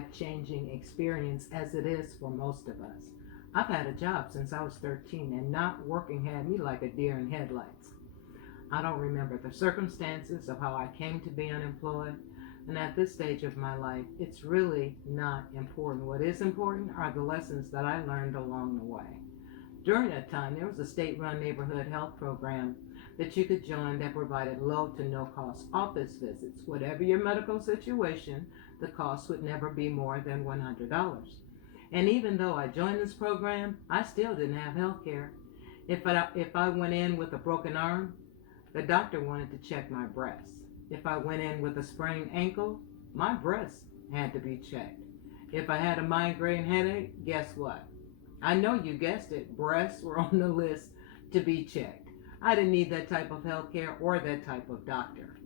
life-changing experience as it is for most of us. I've had a job since I was 13, and not working had me like a deer in headlights. I don't remember the circumstances of how I came to be unemployed, and at this stage of my life, it's really not important. What is important are the lessons that I learned along the way. During that time, there was a state-run neighborhood health program that you could join that provided low to no cost office visits. Whatever your medical situation, the cost would never be more than $100. And even though I joined this program, I still didn't have health care. If I went in with a broken arm, the doctor wanted to check my breasts. If I went in with a sprained ankle, my breasts had to be checked. If I had a migraine headache, guess what? I know you guessed it, breasts were on the list to be checked. I didn't need that type of health care or that type of doctor.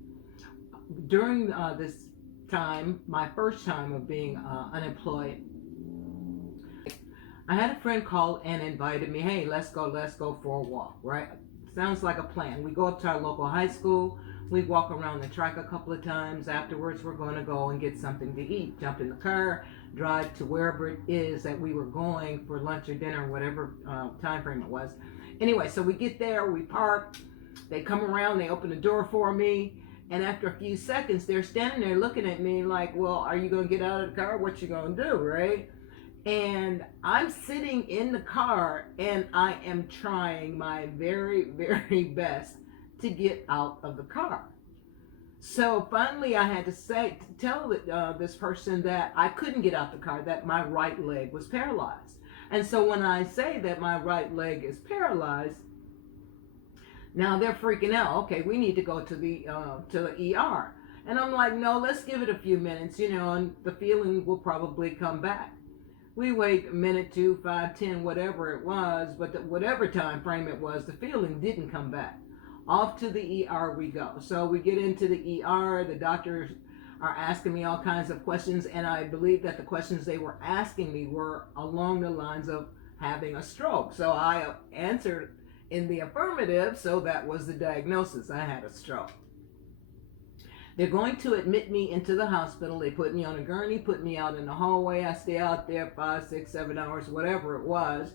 During this time, my first time of being unemployed, I had a friend call and invited me, hey, let's go for a walk, right? Sounds like a plan. We go up to our local high school. We walk around the track a couple of times. Afterwards, we're going to go and get something to eat, jump in the car, drive to wherever it is that we were going for lunch or dinner, whatever time frame it was. Anyway, so we get there, we park, they come around, they open the door for me, and after a few seconds, they're standing there looking at me like, well, are you going to get out of the car? What you going to do, right? And I'm sitting in the car, and I am trying my very, very best to get out of the car. So finally, I had to tell this person that I couldn't get out the car, that my right leg was paralyzed. And so when I say that my right leg is paralyzed, now they're freaking out. Okay, we need to go to the ER. And I'm like, no, let's give it a few minutes, and the feeling will probably come back. We wait a minute, 2, 5, 10, whatever it was, but whatever time frame it was, the feeling didn't come back. Off to the ER we go. So we get into the ER, the doctors are asking me all kinds of questions, and I believe that the questions they were asking me were along the lines of having a stroke. So I answered in the affirmative, so that was the diagnosis. I had a stroke. They're going to admit me into the hospital. They put me on a gurney, put me out in the hallway. I stay out there 5, 6, 7 hours, whatever it was.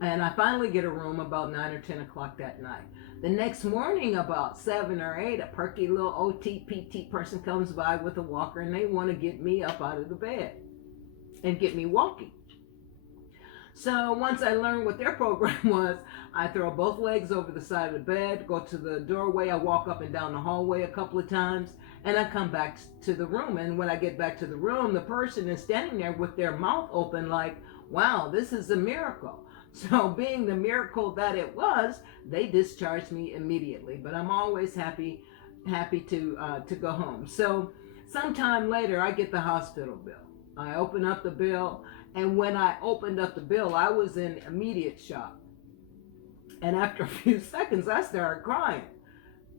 And I finally get a room about 9 or 10 o'clock that night. The next morning, about 7 or 8, a perky little OT, PT person comes by with a walker, and they want to get me up out of the bed and get me walking. So once I learned what their program was, I throw both legs over the side of the bed, go to the doorway, I walk up and down the hallway a couple of times, and I come back to the room. And when I get back to the room, the person is standing there with their mouth open like, wow, this is a miracle. So being the miracle that it was, they discharged me immediately. But I'm always happy to go home. So sometime later, I get the hospital bill. I open up the bill, and when I opened up the bill, I was in immediate shock. And after a few seconds, I started crying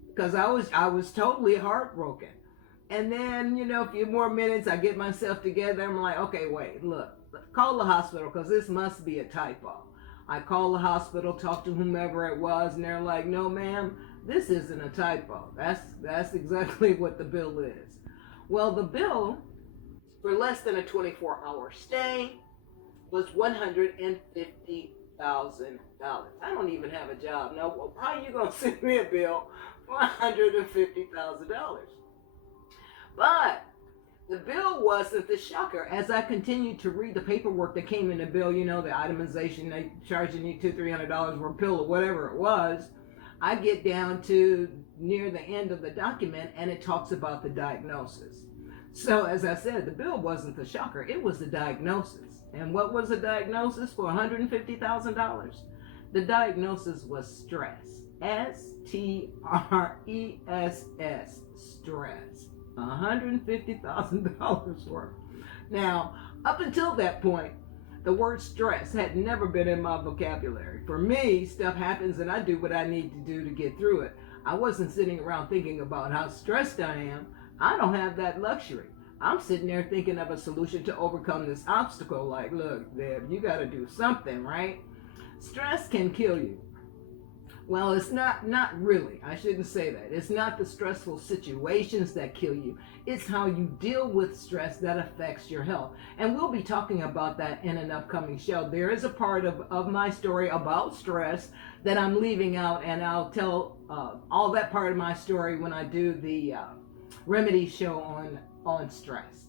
because I was totally heartbroken. And then, a few more minutes, I get myself together. I'm like, okay, wait, look, call the hospital because this must be a typo. I call the hospital, talk to whomever it was, and they're like, no, ma'am, this isn't a typo. That's exactly what the bill is. Well, the bill for less than a 24-hour stay was $150,000. I don't even have a job. Now, how are you going to send me a bill for $150,000? But the bill wasn't the shocker. As I continued to read the paperwork that came in the bill, the itemization, they charging you $200-300 for a pill or whatever it was, I get down to near the end of the document, and it talks about the diagnosis. So as I said, the bill wasn't the shocker. It was the diagnosis. And what was the diagnosis for $150,000? The diagnosis was stress. S-T-R-E-S-S, stress. $150,000 worth. Now, up until that point, the word stress had never been in my vocabulary. For me, stuff happens and I do what I need to do to get through it. I wasn't sitting around thinking about how stressed I am. I don't have that luxury. I'm sitting there thinking of a solution to overcome this obstacle. Like, look, Deb, you got to do something, right? Stress can kill you. Well, it's not really. I shouldn't say that. It's not the stressful situations that kill you. It's how you deal with stress that affects your health. And we'll be talking about that in an upcoming show. There is a part of my story about stress that I'm leaving out, and I'll tell all that part of my story when I do the remedy show on stress.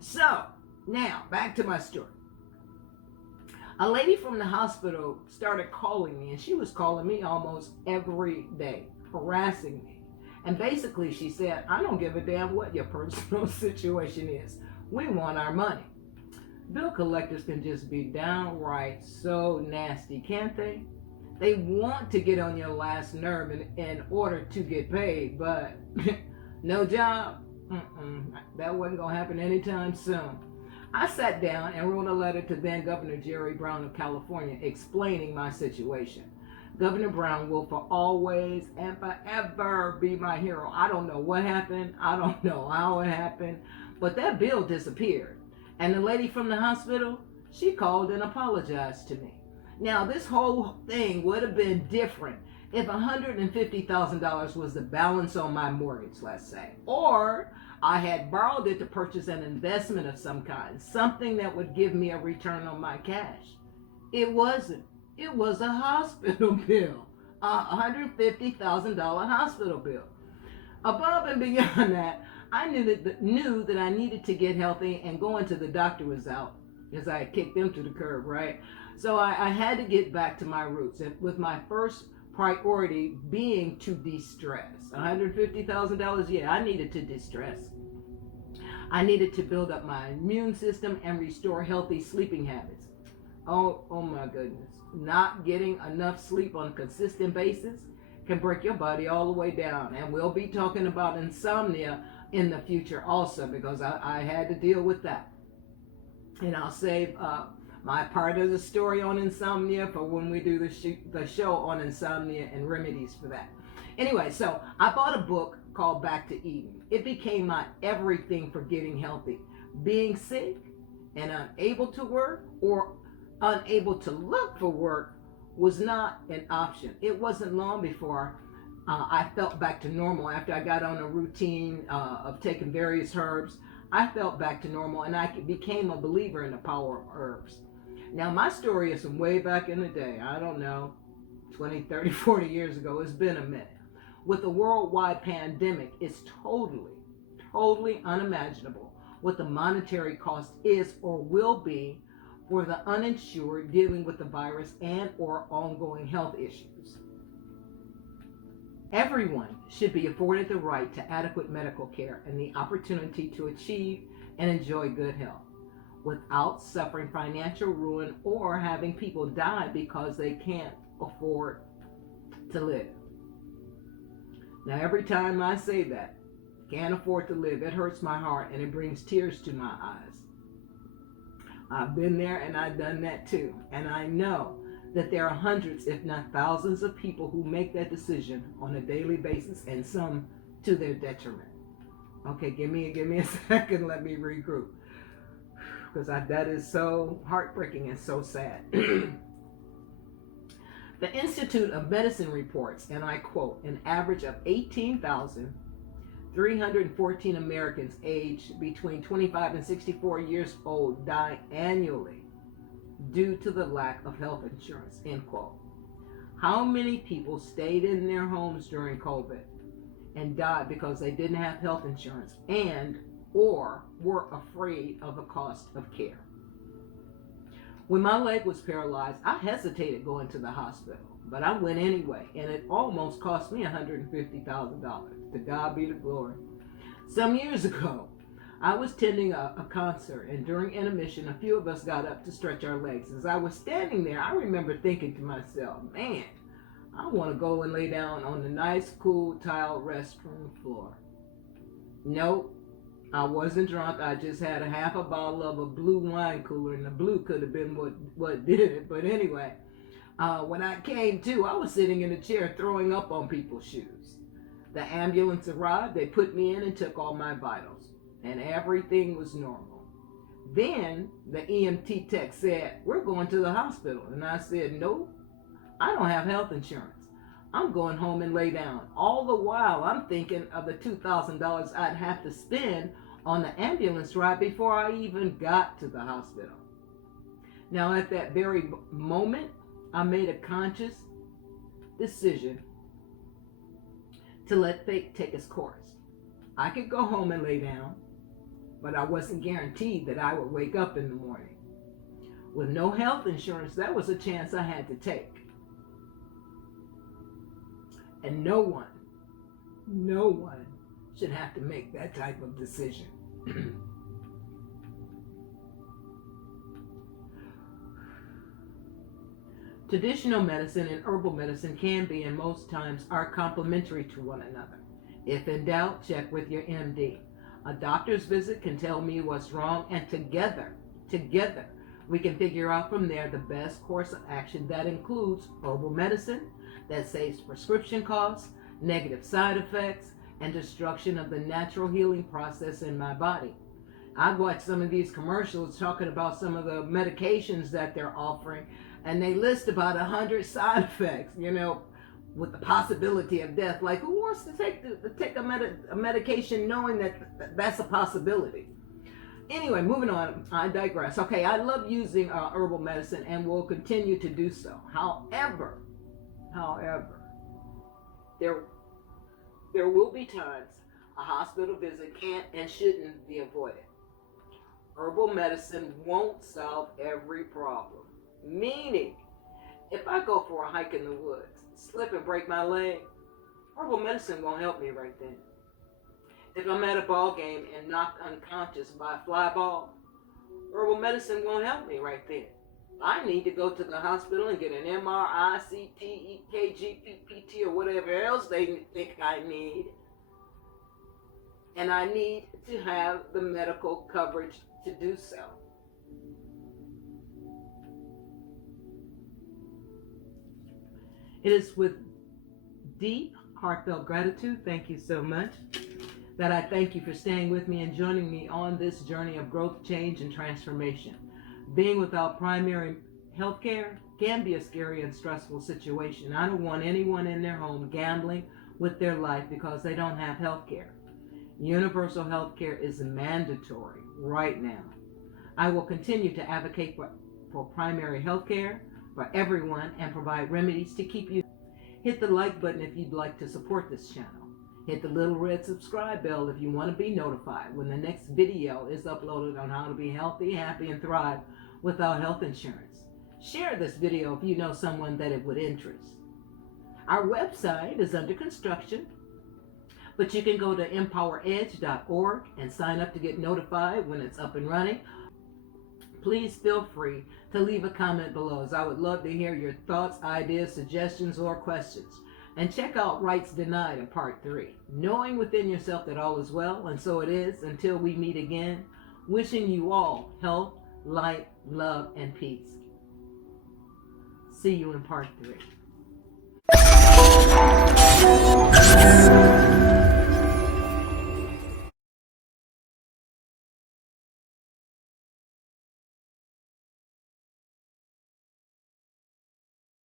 So, now, back to my story. A lady from the hospital started calling me, and she was calling me almost every day, harassing me. And basically she said, I don't give a damn what your personal situation is. We want our money. Bill collectors can just be downright so nasty, can't they? They want to get on your last nerve in order to get paid, but no job? That wasn't going to happen anytime soon. I sat down and wrote a letter to then Governor Jerry Brown of California explaining my situation. Governor Brown will for always and forever be my hero. I don't know what happened. I don't know how it happened. But that bill disappeared. And the lady from the hospital, she called and apologized to me. Now, this whole thing would have been different if $150,000 was the balance on my mortgage, let's say. Or I had borrowed it to purchase an investment of some kind, something that would give me a return on my cash. It wasn't. It was a hospital bill, a $150,000 hospital bill. Above and beyond that, I knew that I needed to get healthy, and going to the doctor was out, because I had kicked them to the curb, right? So I had to get back to my roots, and with my first priority being to de-stress. $150,000, yeah, I needed to de-stress. I needed to build up my immune system and restore healthy sleeping habits. Oh my goodness. Not getting enough sleep on a consistent basis can break your body all the way down. And we'll be talking about insomnia in the future also, because I had to deal with that. And I'll save my part of the story on insomnia for when we do the show on insomnia and remedies for that. Anyway, so I bought a book called Back to Eden. It became my everything for getting healthy. Being sick and unable to work or unable to look for work was not an option. It wasn't long before I felt back to normal. After I got on a routine of taking various herbs, I felt back to normal, and I became a believer in the power of herbs. Now, my story is from way back in the day. I don't know, 20, 30, 40 years ago. It's been a minute. With a worldwide pandemic, it's totally unimaginable what the monetary cost is or will be for the uninsured dealing with the virus and or ongoing health issues. Everyone should be afforded the right to adequate medical care and the opportunity to achieve and enjoy good health without suffering financial ruin or having people die because they can't afford to live. Now, every time I say that, can't afford to live, it hurts my heart and it brings tears to my eyes. I've been there and I've done that too. And I know that there are hundreds, if not thousands, of people who make that decision on a daily basis, and some to their detriment. Okay, give me a second. Let me regroup, because that is so heartbreaking and so sad. The Institute of Medicine reports, and I quote, an average of 18,314 Americans aged between 25 and 64 years old die annually due to the lack of health insurance, end quote. How many people stayed in their homes during COVID and died because they didn't have health insurance and or were afraid of the cost of care? When my leg was paralyzed, I hesitated going to the hospital, but I went anyway, and it almost cost me $150,000. To God be the glory. Some years ago, I was attending a concert, and during intermission, a few of us got up to stretch our legs. As I was standing there, I remember thinking to myself, man, I want to go and lay down on the nice, cool, tile restroom floor. Nope. I wasn't drunk. I just had a half a bottle of a blue wine cooler, and the blue could have been what did it. But anyway, when I came to, I was sitting in a chair throwing up on people's shoes. The ambulance arrived. They put me in and took all my vitals, and everything was normal. Then the EMT tech said, we're going to the hospital. And I said, no, I don't have health insurance. I'm going home and lay down. All the while, I'm thinking of the $2,000 I'd have to spend on the ambulance ride before I even got to the hospital. Now, at that very moment, I made a conscious decision to let fate take its course. I could go home and lay down, but I wasn't guaranteed that I would wake up in the morning. With no health insurance, that was a chance I had to take. And no one should have to make that type of decision. Traditional medicine and herbal medicine can be, and most times are, complementary to one another. If in doubt, check with your MD. A doctor's visit can tell me what's wrong, and together, we can figure out from there the best course of action that includes herbal medicine that saves prescription costs, negative side effects, and destruction of the natural healing process in my body. I've watched some of these commercials talking about some of the medications that they're offering, and they list about 100 side effects, with the possibility of death. Like, who wants to take a medication knowing that that's a possibility? Anyway, moving on. I digress. Okay, I love using herbal medicine and will continue to do so. However, there will be times a hospital visit can't and shouldn't be avoided. Herbal medicine won't solve every problem. Meaning, if I go for a hike in the woods, slip and break my leg, herbal medicine won't help me right then. If I'm at a ball game and knocked unconscious by a fly ball, herbal medicine won't help me right then. I need to go to the hospital and get an MRI, CT, EKG, PPT, or whatever else they think I need. And I need to have the medical coverage to do so. It is with deep, heartfelt gratitude, thank you so much, that I thank you for staying with me and joining me on this journey of growth, change, and transformation. Being without primary health care can be a scary and stressful situation. I don't want anyone in their home gambling with their life because they don't have health care. Universal health care is mandatory right now. I will continue to advocate for primary health care for everyone and provide remedies to keep you. Hit the like button if you'd like to support this channel. Hit the little red subscribe bell if you want to be notified when the next video is uploaded on how to be healthy, happy, and thrive without health insurance. Share this video if you know someone that it would interest. Our website is under construction, but you can go to empoweredge.org and sign up to get notified when it's up and running. Please feel free to leave a comment below, as I would love to hear your thoughts, ideas, suggestions, or questions. And check out Rights Denied in Part 3. Knowing within yourself that all is well, and so it is, until we meet again. Wishing you all health, light, love, and peace. See you in Part 3.